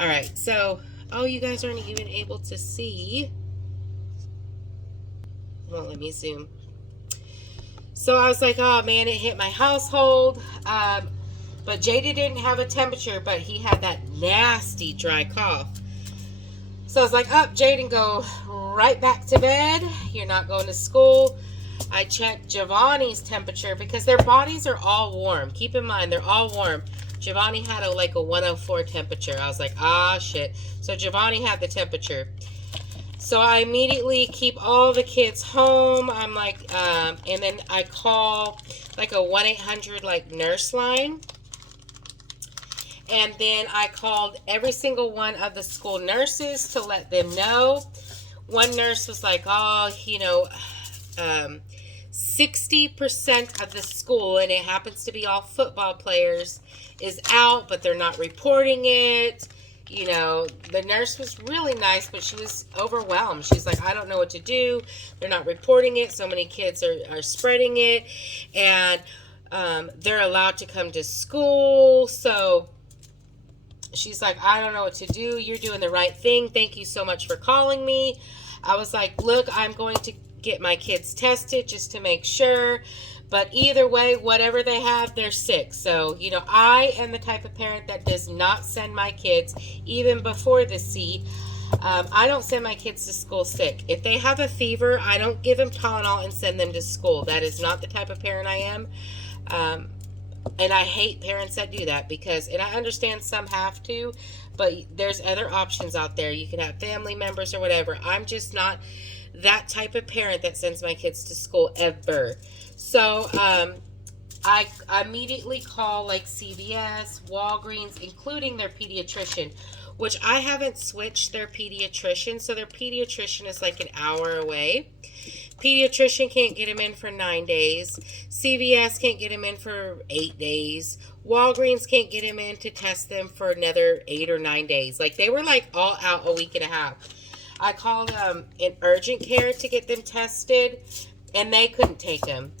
All right, so, oh, you guys aren't even able to see. Well, let me zoom. So I was like, oh man, it hit my household. But Jada didn't have a temperature, but he had that nasty dry cough. So I was like, up, Jaden, go right back to bed. You're not going to school. I checked Giovanni's temperature because their bodies are all warm. Keep in mind, they're all warm. Giovanni had a 104 temperature. I was like, ah, shit. So Giovanni had the temperature. So I immediately keep all the kids home. I'm like, and then I call like a 1-800 nurse line. And then I called every single one of the school nurses to let them know. One nurse was like, oh, 60% of the school, and it happens to be all football players, is out, but they're not reporting it. The nurse was really nice, but she was overwhelmed. She's like, I don't know what to do. They're not reporting it. So many kids are spreading it, and they're allowed to come to school. So she's like, I don't know what to do. You're doing the right thing. Thank you so much for calling me. I was like, look, I'm going to get my kids tested just to make sure. But either way, whatever they have, they're sick. So, I am the type of parent that does not send my kids, even before the C. I don't send my kids to school sick. If they have a fever, I don't give them Tylenol and send them to school. That is not the type of parent I am. And I hate parents that do that and I understand some have to, but there's other options out there. You can have family members or whatever. I'm just not that type of parent that sends my kids to school ever. So I immediately call CVS, Walgreens, including their pediatrician, which I haven't switched their pediatrician. So their pediatrician is an hour away. Pediatrician can't get him in for 9 days. CVS can't get him in for 8 days. Walgreens can't get him in to test them for another 8 or 9 days. They were all out a week and a half. I called in urgent care to get them tested, and they couldn't take them.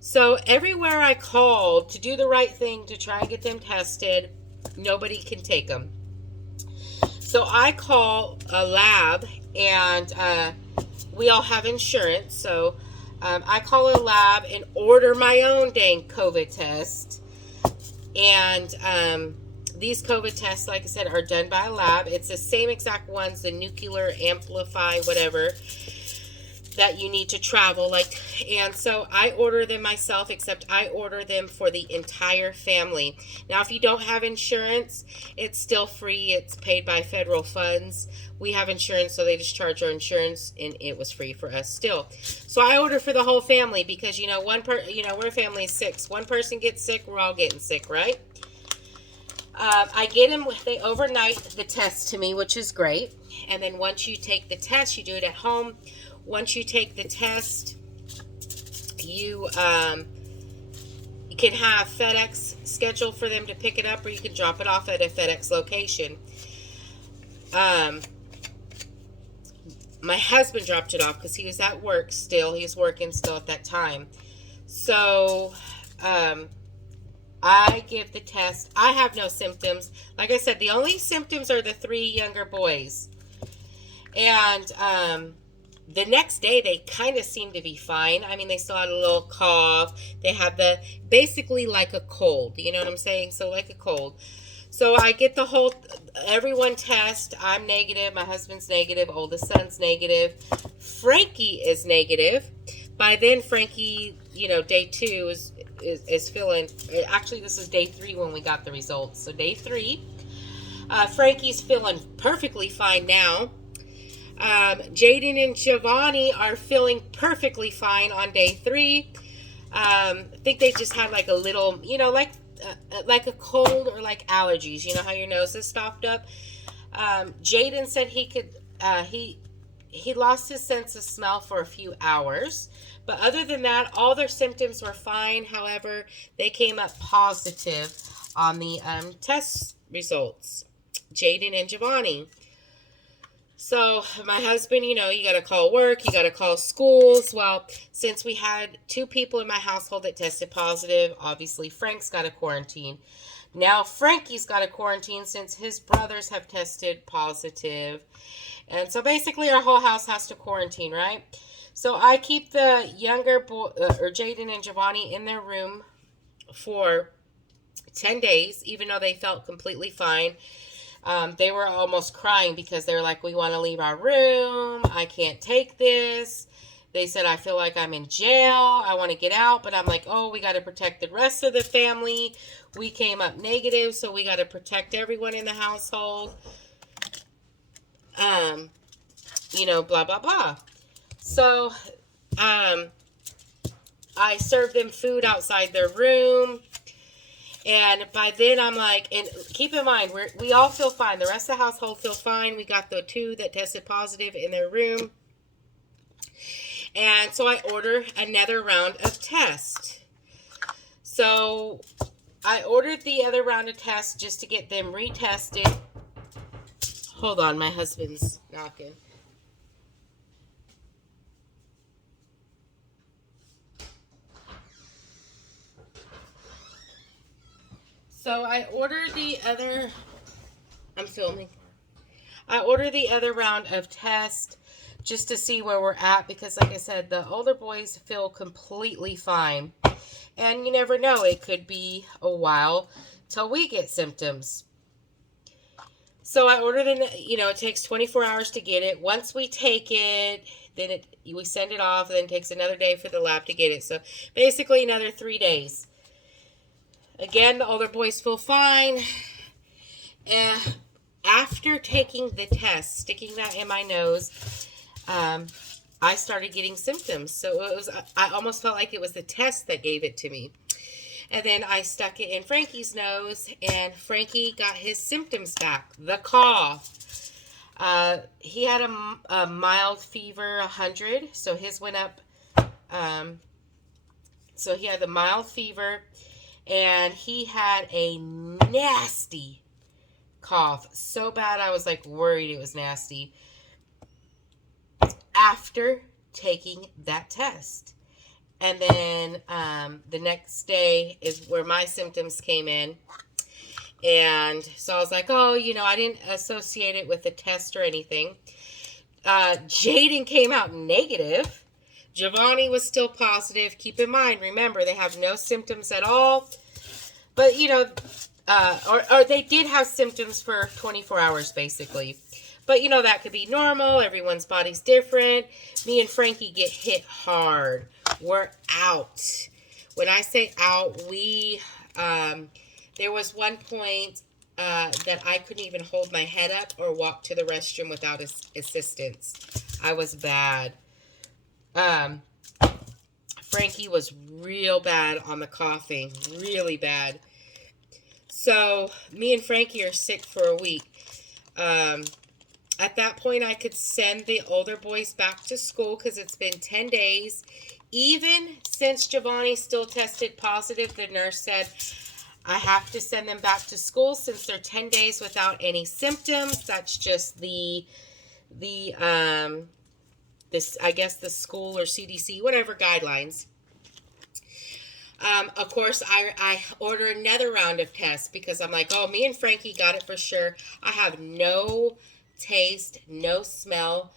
So everywhere I called to do the right thing to try and get them tested, nobody can take them. So I call a lab, and we all have insurance. So I call a lab and order my own dang COVID test. And these COVID tests, like I said, are done by a lab. It's the same exact ones, the nuclear amplify, whatever, that you need to travel. And so I order them myself, except I order them for the entire family. Now, if you don't have insurance, it's still free. It's paid by federal funds. We have insurance, so they just charge our insurance, and it was free for us still. So I order for the whole family because, we're a family of 6. One person gets sick, we're all getting sick, right? I get them, they overnight the test to me, which is great. And then once you take the test, you do it at home. Once you take the test, you can have FedEx schedule for them to pick it up, or you can drop it off at a FedEx location. My husband dropped it off because he was at work still. He was working still at that time. So I give the test. I have no symptoms. Like I said, the only symptoms are the 3 younger boys. And the next day, they kind of seemed to be fine. I mean, they still had a little cough. They had basically like a cold. You know what I'm saying? So like a cold. So I get everyone test. I'm negative. My husband's negative. Oldest son's negative. Frankie is negative. By then, Frankie, day 2 is feeling, actually this is day 3 when we got the results. So day 3, Frankie's feeling perfectly fine now. Jaden and Giovanni are feeling perfectly fine on day 3. I think they just had a little, like a cold or allergies. You know how your nose is stopped up? Jaden said he could, he lost his sense of smell for a few hours. But other than that, all their symptoms were fine. However, they came up positive on the test results. Jaden and Giovanni. So my husband, you got to call work, you got to call schools. Well, since we had 2 people in my household that tested positive, obviously Frank's got to quarantine. Now Frankie's got to quarantine since his brothers have tested positive. And so basically our whole house has to quarantine, right? So I keep the younger boy, or Jaden and Giovanni, in their room for 10 days, even though they felt completely fine. They were almost crying because they were like, we want to leave our room. I can't take this. They said, I feel like I'm in jail. I want to get out. But I'm like, oh, we got to protect the rest of the family. We came up negative, so we got to protect everyone in the household. Blah, blah, blah. So, I served them food outside their room. And by then I'm like, and keep in mind, we all feel fine. The rest of the household feel fine. We got the 2 that tested positive in their room. And so I order another round of tests. So I ordered the other round of tests just to get them retested. Hold on, my husband's knocking. So I ordered the other, I'm filming. I ordered the other round of tests just to see where we're at because, like I said, the older boys feel completely fine. And you never know, it could be a while till we get symptoms. So I ordered it takes 24 hours to get it. Once we take it, then we send it off, and then it takes another day for the lab to get it. So basically another 3 days. Again, the older boys feel fine. And after taking the test, sticking that in my nose, I started getting symptoms. So I almost felt like it was the test that gave it to me. And then I stuck it in Frankie's nose, and Frankie got his symptoms back. The cough. He had a mild fever, 100, so his went up. So he had the mild fever, and he had a nasty cough. So bad I was like worried it was nasty. After taking that test. And then the next day is where my symptoms came in. And so I was like, oh, I didn't associate it with the test or anything. Jaden came out negative. Giovanni was still positive. Keep in mind, remember, they have no symptoms at all. But, or they did have symptoms for 24 hours, basically. But, that could be normal. Everyone's body's different. Me and Frankie get hit hard. We're out. When I say out, there was one point that I couldn't even hold my head up or walk to the restroom without assistance. I was bad. Frankie was real bad on the coughing. Really bad. So, me and Frankie are sick for a week. At that point, I could send the older boys back to school because it's been 10 days. Even since Giovanni still tested positive, the nurse said, I have to send them back to school since they're 10 days without any symptoms. That's just the school or CDC, whatever guidelines. Of course, I order another round of tests because I'm like, oh, me and Frankie got it for sure. I have no taste, no smell,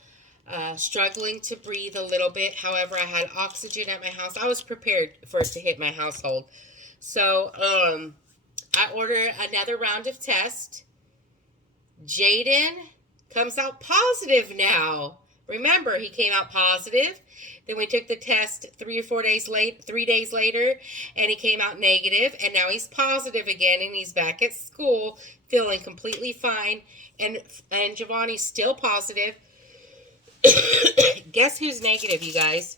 struggling to breathe a little bit. However, I had oxygen at my house. I was prepared for it to hit my household. So, I order another round of tests. Jaden comes out positive now. Remember, he came out positive. Then we took the test 3 days later, and he came out negative, and now he's positive again, and he's back at school feeling completely fine, and Giovanni's still positive. Guess who's negative, you guys?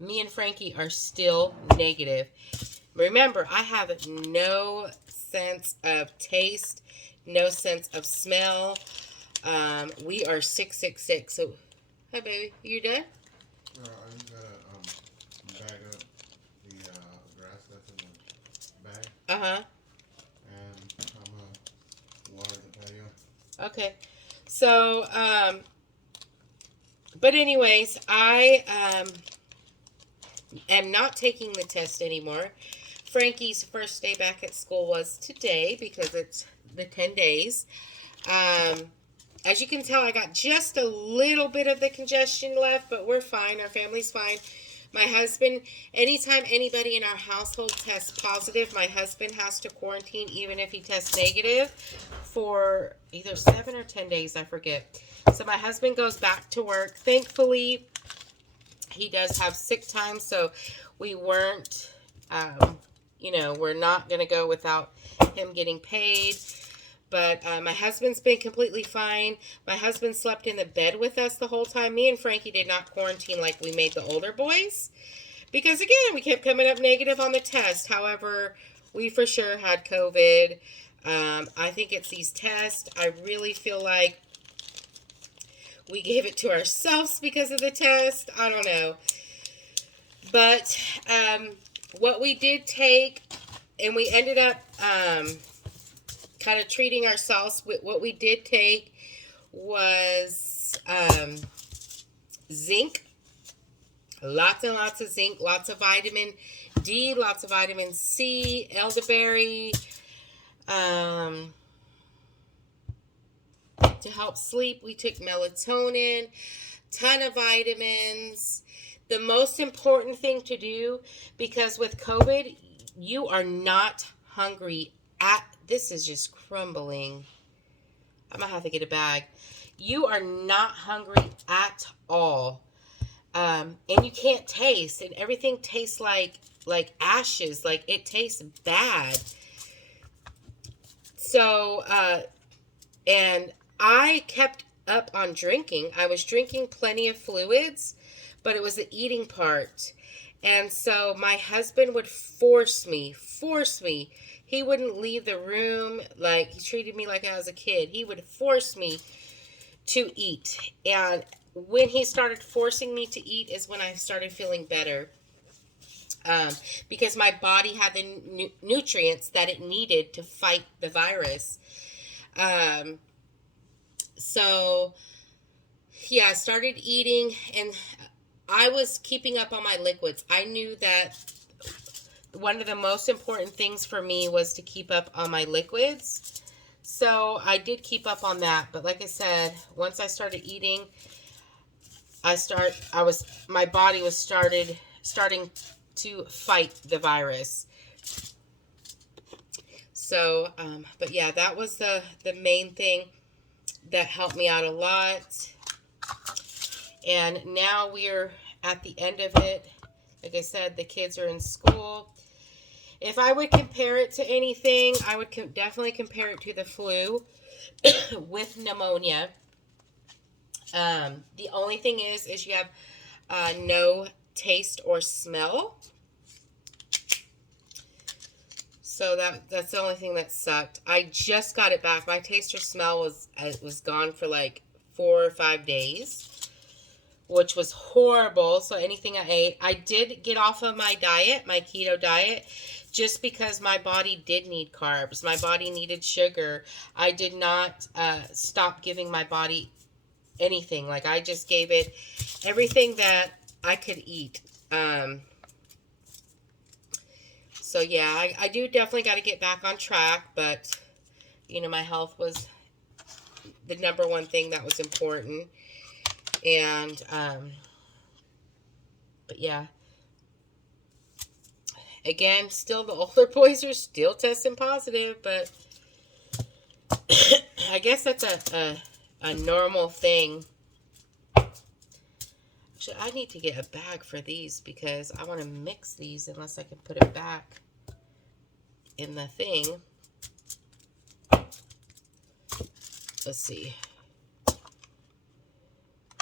Me and Frankie are still negative. Remember, I have no sense of taste, no sense of smell. We are 666. So, hi, baby. You done? I'm gonna bag up the grass that's in the bag. And I'm gonna water the patio. Okay. So, but anyways, I am not taking the test anymore. Frankie's first day back at school was today because it's the 10 days. As you can tell, I got just a little bit of the congestion left, but we're fine. Our family's fine. My husband, anytime anybody in our household tests positive, my husband has to quarantine even if he tests negative for either 7 or 10 days, I forget. So my husband goes back to work. Thankfully, he does have sick time, so we weren't, we're not going to go without him getting paid. But my husband's been completely fine. My husband slept in the bed with us the whole time. Me and Frankie did not quarantine like we made the older boys. Because, again, we kept coming up negative on the test. However, we for sure had COVID. I think it's these tests. I really feel like we gave it to ourselves because of the test. I don't know. But what we did take, and we ended up kind of treating ourselves with what we did take was zinc. Lots and lots of zinc, lots of vitamin D, lots of vitamin C, elderberry, to help sleep. We took melatonin, ton of vitamins. The most important thing to do, because with COVID, you are not hungry this is just crumbling. I'm going to have to get a bag. You are not hungry at all. And you can't taste. And everything tastes like ashes. Like it tastes bad. So, and I kept up on drinking. I was drinking plenty of fluids, but it was the eating part. And so my husband would force me. He wouldn't leave the room. Like, he treated me like I was a kid. He would force me to eat. And when he started forcing me to eat is when I started feeling better. Because my body had the nutrients that it needed to fight the virus. So, yeah, I started eating, and I was keeping up on my liquids. I knew that one of the most important things for me was to keep up on my liquids. So I did keep up on that. But like I said, once I started eating, my body was starting to fight the virus. So, but yeah, that was the main thing that helped me out a lot. And now we're at the end of it. Like I said, the kids are in school. If I would compare it to anything, I would definitely compare it to the flu with pneumonia. The only thing is you have no taste or smell. So that's the only thing that sucked. I just got it back. My taste or smell was gone for like 4 or 5 days, which was horrible. So anything I ate, I did get off of my diet, my keto diet, just because my body did need carbs. My body needed sugar. I did not stop giving my body anything. Like, I just gave it everything that I could eat. So yeah, I do definitely got to get back on track, but my health was the number one thing that was important. And, but yeah, again, still the older boys are still testing positive, but I guess that's a normal thing. Actually, I need to get a bag for these because I want to mix these unless I can put it back in the thing. Let's see.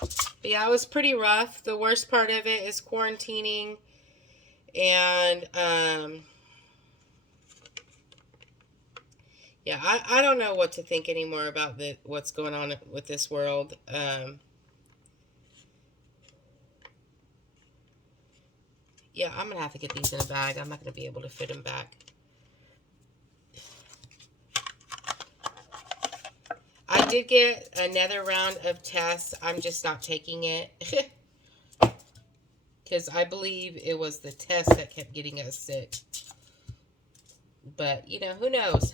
But yeah, it was pretty rough. The worst part of it is quarantining. And, yeah, I don't know what to think anymore about what's going on with this world. Yeah, I'm going to have to get these in a bag. I'm not going to be able to fit them back. I did get another round of tests. I'm just not taking it. Because I believe it was the test that kept getting us sick. But, you know, who knows?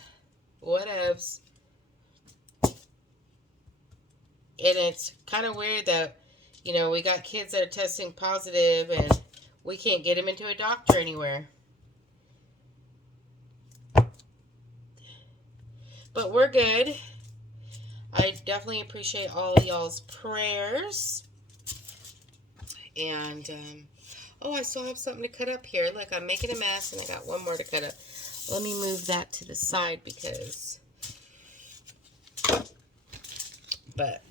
What else? And it's kind of weird that, you know, we got kids that are testing positive and we can't get them into a doctor anywhere. But we're good. I definitely appreciate all of y'all's prayers. And, oh, I still have something to cut up here. Look, I'm making a mess and I got one more to cut up. Let me move that to the side because, but,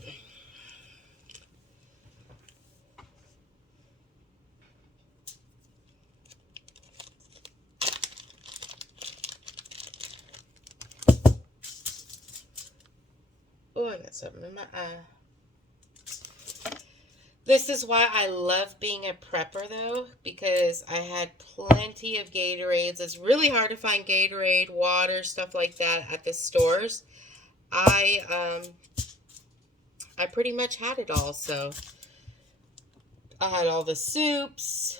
oh, I got something in my eye. This is why I love being a prepper, though, because I had plenty of Gatorades. It's really hard to find Gatorade, water, stuff like that at the stores. I pretty much had it all, so I had all the soups.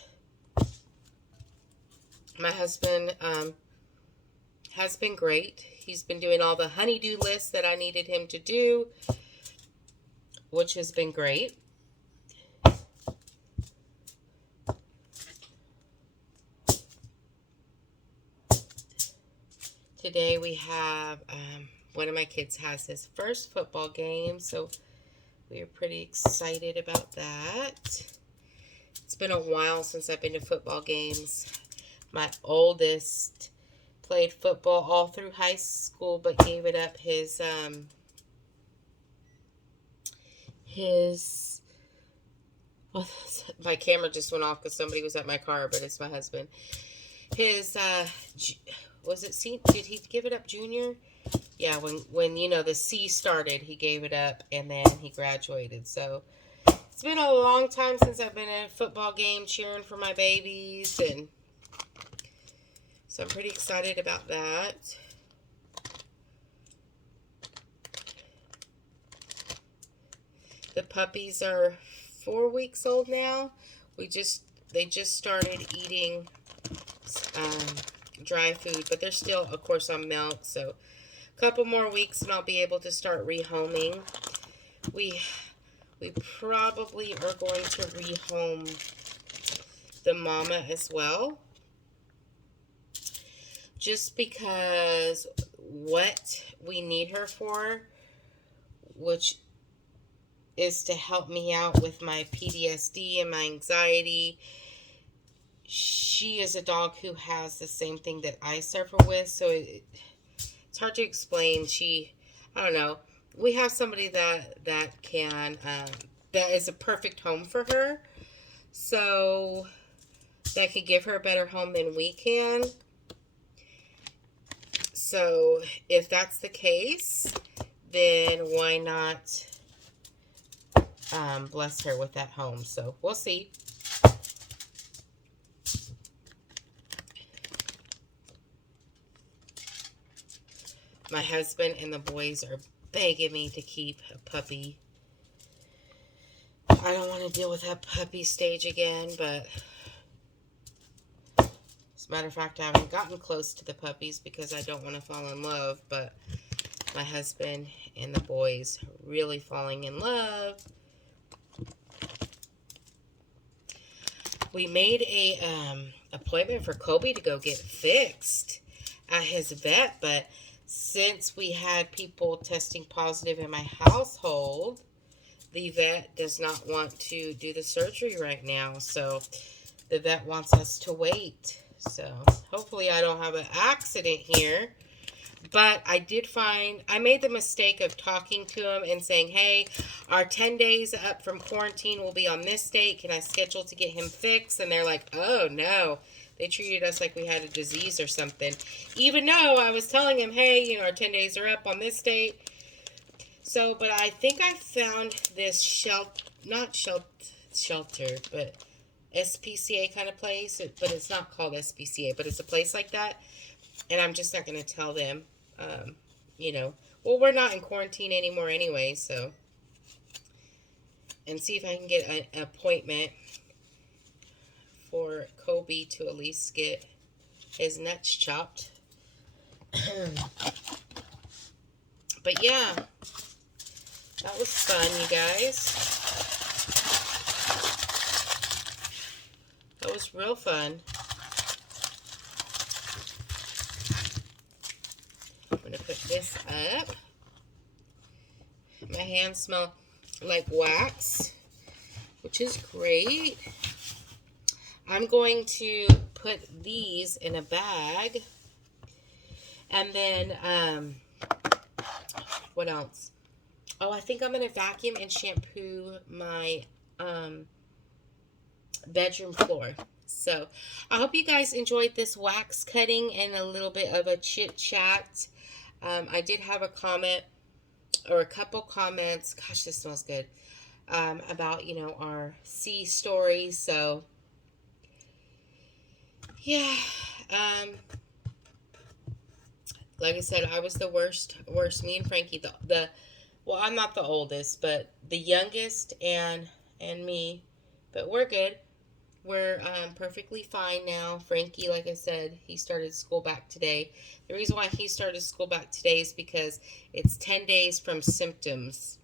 My husband has been great. He's been doing all the honeydew lists that I needed him to do, which has been great. Today we have, one of my kids has his first football game, so we are pretty excited about that. It's been a while since I've been to football games. My oldest played football all through high school, but gave it up well, my camera just went off because somebody was at my car, but it's my husband. Did he give it up junior? Yeah, when you know the C started, he gave it up and then he graduated. So it's been a long time since I've been at a football game cheering for my babies, and so I'm pretty excited about that. The puppies are 4 weeks old now. They just started eating dry food, but they're still, of course, on milk. So a couple more weeks and I'll be able to start rehoming. We probably are going to rehome the mama as well, just because what we need her for, which is to help me out with my PTSD and my anxiety. She is a dog who has the same thing that I suffer with, so it's hard to explain. I don't know. We have somebody that can, that is a perfect home for her, so that could give her a better home than we can. So if that's the case, then why not bless her with that home? So we'll see. My husband and the boys are begging me to keep a puppy. I don't want to deal with that puppy stage again, but as a matter of fact, I haven't gotten close to the puppies because I don't want to fall in love, but my husband and the boys are really falling in love. We made a appointment for Kobe to go get fixed at his vet, but since we had people testing positive in my household, the vet does not want to do the surgery right now. So the vet wants us to wait. So hopefully I don't have an accident here. But I made the mistake of talking to him and saying, hey, our 10 days up from quarantine will be on this date. Can I schedule to get him fixed? And they're like, oh, no. They treated us like we had a disease or something. Even though I was telling him, hey, our 10 days are up on this date. So, but I think I found this not shelter, but SPCA kind of place. But it's not called SPCA, but it's a place like that. And I'm just not going to tell them, well, we're not in quarantine anymore anyway, so. And see if I can get an appointment for Kobe to at least get his nuts chopped. But yeah, that was fun, you guys. That was real fun. I'm going to put this up. My hands smell like wax, which is great. I'm going to put these in a bag. And then, what else? Oh, I think I'm going to vacuum and shampoo my bedroom floor. So, I hope you guys enjoyed this wax cutting and a little bit of a chit chat. I did have a comment or a couple comments. Gosh, this smells good. About, you know, our sea story. So, yeah. Like I said, I was the worst. Me and Frankie, well, I'm not the oldest, but the youngest, and me. But we're good. We're perfectly fine now. Frankie, like I said, he started school back today. The reason why he started school back today is because it's 10 days from symptoms.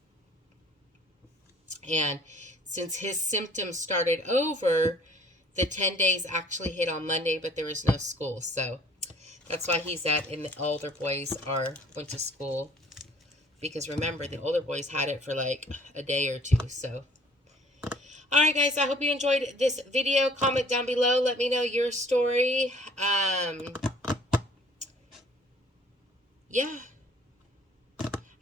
And since his symptoms started over, the 10 days actually hit on Monday, but there was no school. So that's why he's at, and the older boys went to school. Because remember, the older boys had it for like a day or two. So, alright guys, I hope you enjoyed this video. Comment down below. Let me know your story. Yeah.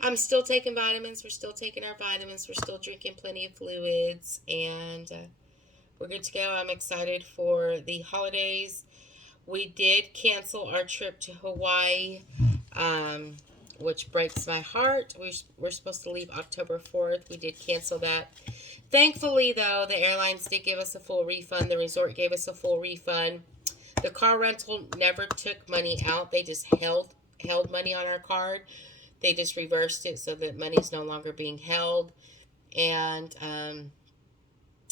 I'm still taking vitamins. We're still taking our vitamins. We're still drinking plenty of fluids. And we're good to go. I'm excited for the holidays. We did cancel our trip to Hawaii, which breaks my heart. We're supposed to leave October 4th. We did cancel that. Thankfully, though, the airlines did give us a full refund. The resort gave us a full refund. The car rental never took money out. They just held money on our card. They just reversed it so that money's no longer being held. And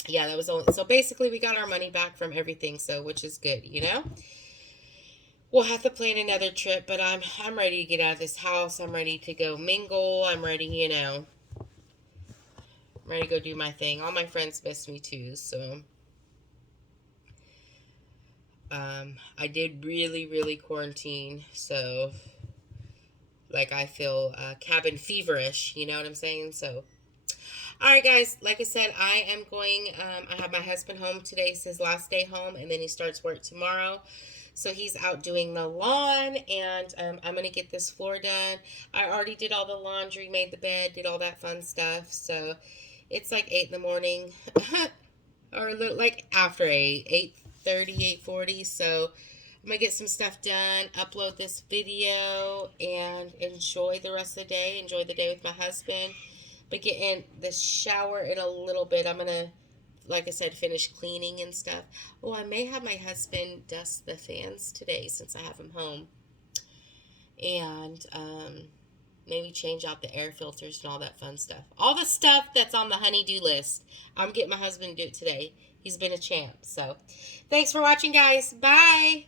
yeah, that was only, so basically we got our money back from everything, so which is good, you know. We'll have to plan another trip, but I'm ready to get out of this house. I'm ready to go mingle. I'm ready, you know. I'm ready to go do my thing. All my friends miss me too, so I did really quarantine, so like I feel cabin feverish, you know what I'm saying? So alright guys, like I said, I am going, I have my husband home today. It's his last day home, and then he starts work tomorrow. So he's out doing the lawn, and I'm going to get this floor done. I already did all the laundry, made the bed, did all that fun stuff. So it's like 8 in the morning, or like after 8, 8:30, 8:40. So I'm going to get some stuff done, upload this video, and enjoy the rest of the day. Enjoy the day with my husband. But get in the shower in a little bit. I'm going to, like I said, finish cleaning and stuff. Oh, I may have my husband dust the fans today since I have him home. And maybe change out the air filters and all that fun stuff. All the stuff that's on the honey-do list. I'm getting my husband to do it today. He's been a champ. So, thanks for watching, guys. Bye.